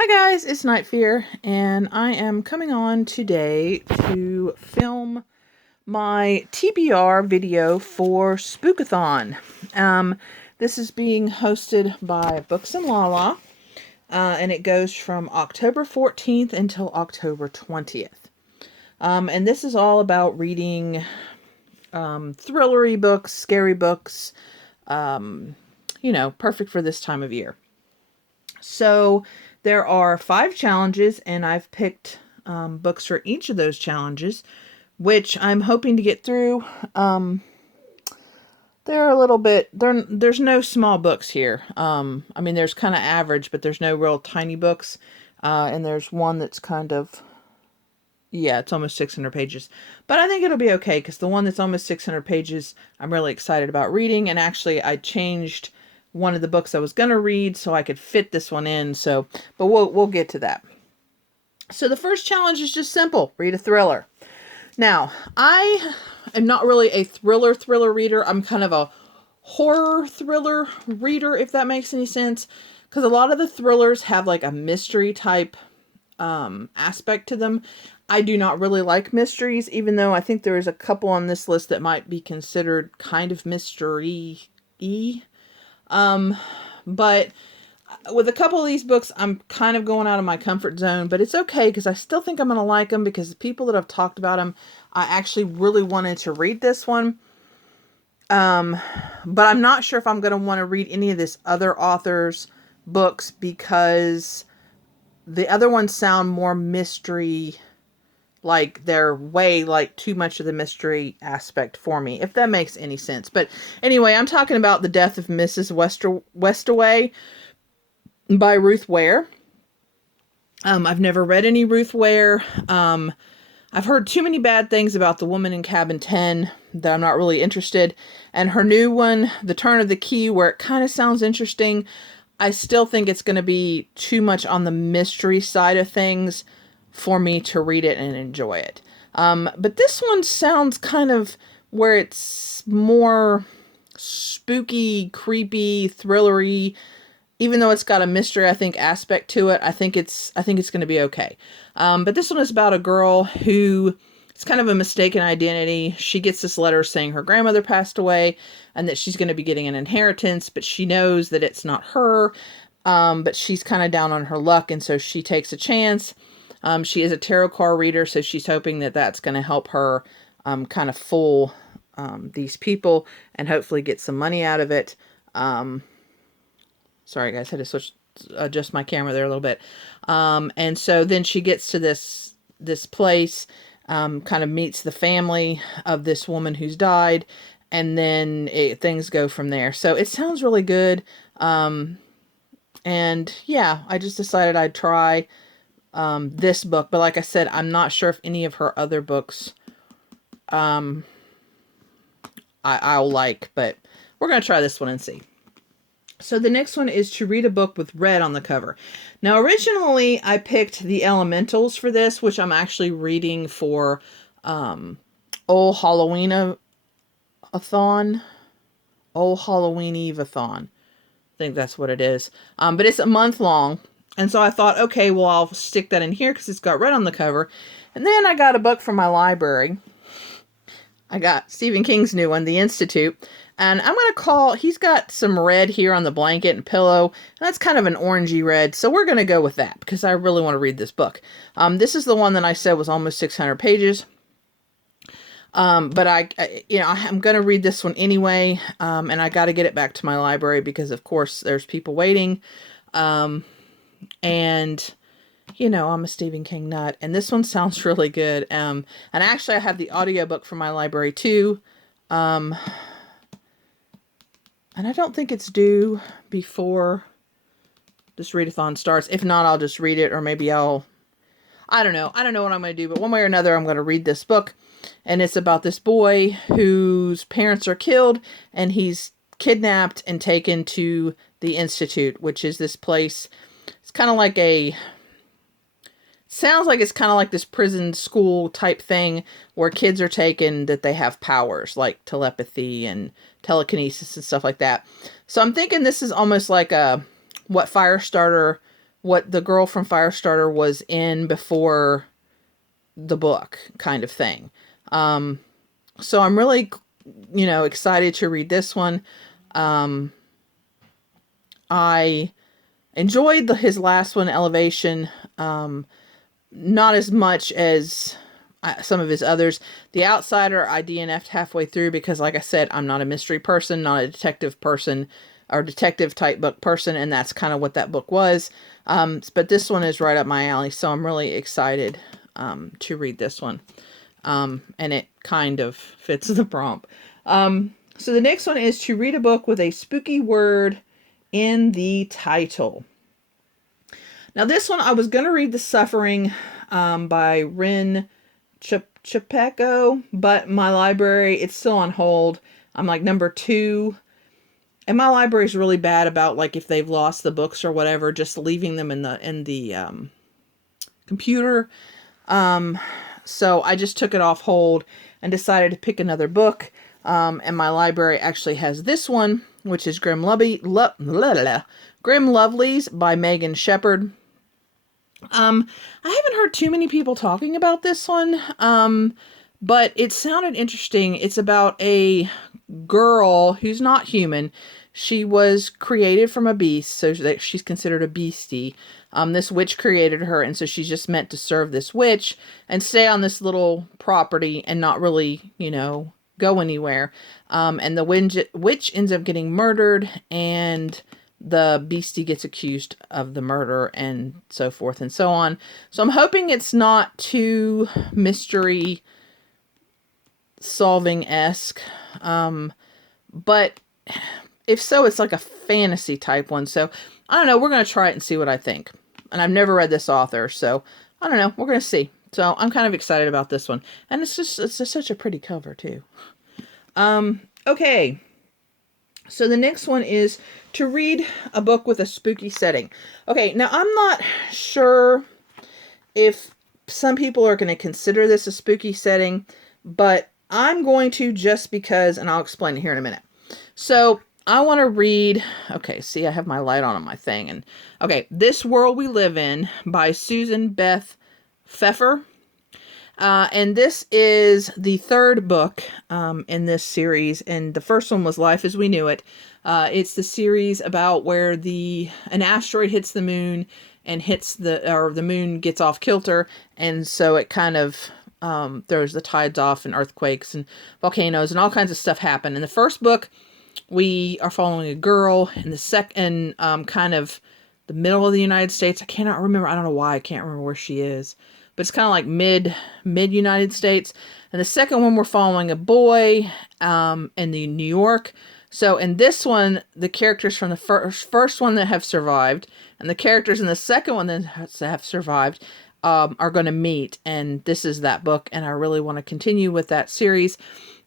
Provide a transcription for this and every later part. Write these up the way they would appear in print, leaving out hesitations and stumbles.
Hi guys, it's Night Fear, and I am coming on today to film my TBR video for Spookathon. This is being hosted by Books and Lala, and it goes from October 14th until October 20th. And this is all about reading thrillery books, scary books, perfect for this time of year. So there are 5 challenges, and I've picked books for each of those challenges, which I'm hoping to get through. They're a little bit, there's no small books here. I mean, there's kind of average, but there's no real tiny books. And there's one that's kind of, yeah, it's almost 600 pages. But I think it'll be okay, because the one that's almost 600 pages, I'm really excited about reading. And actually, I changed one of the books I was going to read so I could fit this one in. But we'll get to that. So the first challenge is just simple. Read a thriller. Now, I am not really a thriller reader. I'm kind of a horror thriller reader, if that makes any sense. Because a lot of the thrillers have like a mystery type aspect to them. I do not really like mysteries, even though I think there is a couple on this list that might be considered kind of mystery-y. But with a couple of these books, I'm kind of going out of my comfort zone, but it's okay because I still think I'm going to like them because the people that have talked about them, I actually really wanted to read this one. But I'm not sure if I'm going to want to read any of this other author's books because the other ones sound more mystery, like they're way like too much of the mystery aspect for me, if that makes any sense. But anyway, I'm talking about The Death of Mrs. Westaway by Ruth Ware. I've never read any Ruth Ware. I've heard too many bad things about The Woman in Cabin 10 that I'm not really interested. And her new one, The Turn of the Key, where it kind of sounds interesting, I still think it's going to be too much on the mystery side of things for me to read it and enjoy it. But this one sounds kind of where it's more spooky, creepy, thrillery. Even though it's got a mystery, I think, aspect to it, I think it's going to be okay. But this one is about a girl who, it's kind of a mistaken identity. She gets this letter saying her grandmother passed away and that she's going to be getting an inheritance, but she knows that it's not her. But she's kind of down on her luck, and so she takes a chance. She is a tarot card reader, so she's hoping that that's going to help her kind of fool these people and hopefully get some money out of it. Sorry, guys, I had to adjust my camera there a little bit. And so then she gets to this place, kind of meets the family of this woman who's died, and then things go from there. So it sounds really good. And yeah, I just decided I'd try this book. But like I said, I'm not sure if any of her other books I'll like, but we're going to try this one and see. So the next one is to read a book with red on the cover. Now, originally, I picked The Elementals for this, which I'm actually reading for Old Halloween-a-thon. Old Halloween-eve-a-thon. I think that's what it is. But it's a month long. And so I thought, okay, well, I'll stick that in here because it's got red on the cover. And then I got a book from my library. I got Stephen King's new one, The Institute. And I'm going to call, he's got some red here on the blanket and pillow. And that's kind of an orangey red. So we're going to go with that because I really want to read this book. This is the one that I said was almost 600 pages. But I'm going to read this one anyway. And I got to get it back to my library because, of course, there's people waiting. And, I'm a Stephen King nut. And this one sounds really good. And actually, I have the audiobook from my library, too. And I don't think it's due before this readathon starts. If not, I'll just read it, or maybe I don't know. I don't know what I'm going to do, but one way or another, I'm going to read this book. And it's about this boy whose parents are killed, and he's kidnapped and taken to the Institute, which is this place. It's kind of like sounds like it's kind of like this prison school type thing where kids are taken that they have powers like telepathy and telekinesis and stuff like that. So I'm thinking this is almost like what Firestarter what the girl from Firestarter was in before the book, kind of thing. So I'm really, excited to read this one. I enjoyed his last one, Elevation, not as much as some of his others. The Outsider, I DNF'd halfway through because, like I said, I'm not a mystery person, not a detective person, or detective type book person, and that's kind of what that book was. But this one is right up my alley, so I'm really excited to read this one. And it kind of fits the prompt. So the next one is to read a book with a spooky word in the title. Now this one, I was going to read The Suffering by Rin Chapeko, but my library, it's still on hold. I'm like number 2. And my library is really bad about, like, if they've lost the books or whatever, just leaving them in the computer. So I just took it off hold and decided to pick another book. And my library actually has this one, which is Grim Lovelyz by Megan Shepherd. I haven't heard too many people talking about this one, but it sounded interesting. It's about a girl who's not human. She was created from a beast, so that she's considered a beastie. This witch created her, and so she's just meant to serve this witch and stay on this little property and not really, go anywhere. And the witch ends up getting murdered, and the beastie gets accused of the murder, and so forth and so on. So I'm hoping it's not too mystery solving-esque. But if so, it's like a fantasy type one. So I don't know. We're going to try it and see what I think. And I've never read this author, so I don't know. We're going to see. So I'm kind of excited about this one. And it's just such a pretty cover too. Okay. So the next one is to read a book with a spooky setting. Okay, now I'm not sure if some people are going to consider this a spooky setting, but I'm going to, just because, and I'll explain it here in a minute. So I want to read, okay, see, I have my light on my thing. And okay, This World We Live In by Susan Beth Pfeffer. And this is the third book in this series. And the first one was Life as We Knew It. It's the series about where an asteroid hits the moon and the moon gets off kilter. And so it kind of throws the tides off, and earthquakes and volcanoes and all kinds of stuff happen. In the first book, we are following a girl. In the second, kind of the middle of the United States. I cannot remember. I don't know why I can't remember where she is. But it's kind of like mid United States. And the second one, we're following a boy in New York. So in this one, the characters from the first one that have survived and the characters in the second one that have survived are going to meet. And this is that book. And I really want to continue with that series.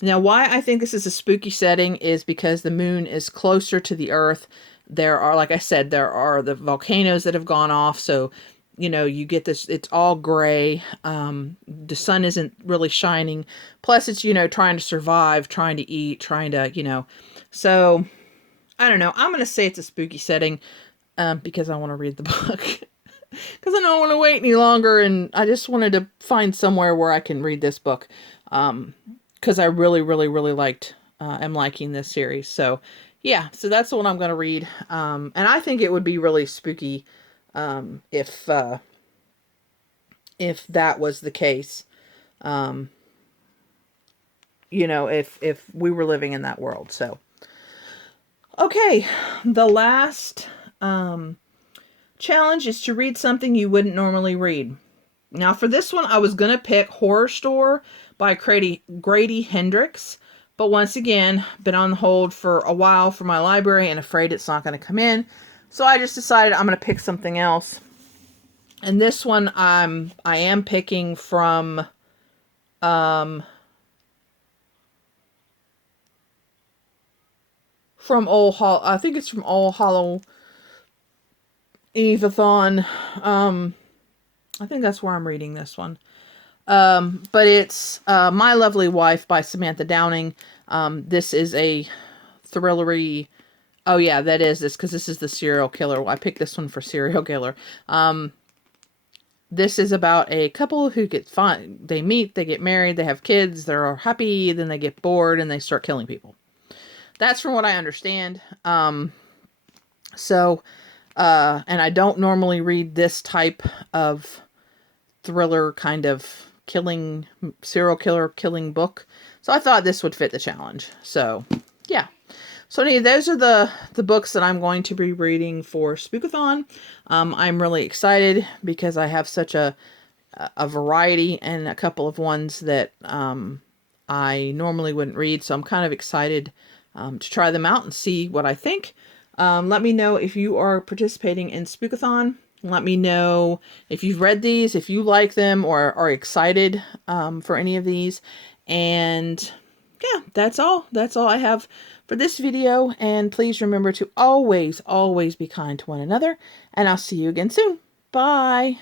Now, why I think this is a spooky setting is because the moon is closer to the earth. There are, like I said, there are the volcanoes that have gone off. So, you get this, it's all gray. The sun isn't really shining. Plus it's, trying to survive, trying to eat, trying to, so I don't know. I'm going to say it's a spooky setting, because I want to read the book because I don't want to wait any longer. And I just wanted to find somewhere where I can read this book. Because I really, really, really am liking this series. So yeah, so that's the one I'm going to read. And I think it would be really spooky if that was the case, if we were living in that world. So, okay, the last challenge is to read something you wouldn't normally read. Now, for this one, I was going to pick Horror Store by Grady Hendrix. But once again, been on hold for a while for my library and afraid it's not going to come in. So I just decided I'm going to pick something else. And this one I am picking from Old Hollow. I think it's from Old Hollow Readathon. I think that's where I'm reading this one. But it's My Lovely Wife by Samantha Downing. This is a thrillery Oh yeah, that is this, because this is the serial killer. Well, I picked this one for serial killer. This is about a couple who get fine. They meet, they get married, they have kids, they're all happy, then they get bored and they start killing people. That's from what I understand. And I don't normally read this type of thriller kind of killing, serial killer killing book. So I thought this would fit the challenge. So, yeah. So anyway, those are the books that I'm going to be reading for Spookathon. I'm really excited because I have such a variety and a couple of ones that I normally wouldn't read. So I'm kind of excited to try them out and see what I think. Let me know if you are participating in Spookathon. Let me know if you've read these, if you like them or are excited for any of these. And yeah, that's all. That's all I have for this video. And please remember to always, always be kind to one another. And I'll see you again soon. Bye.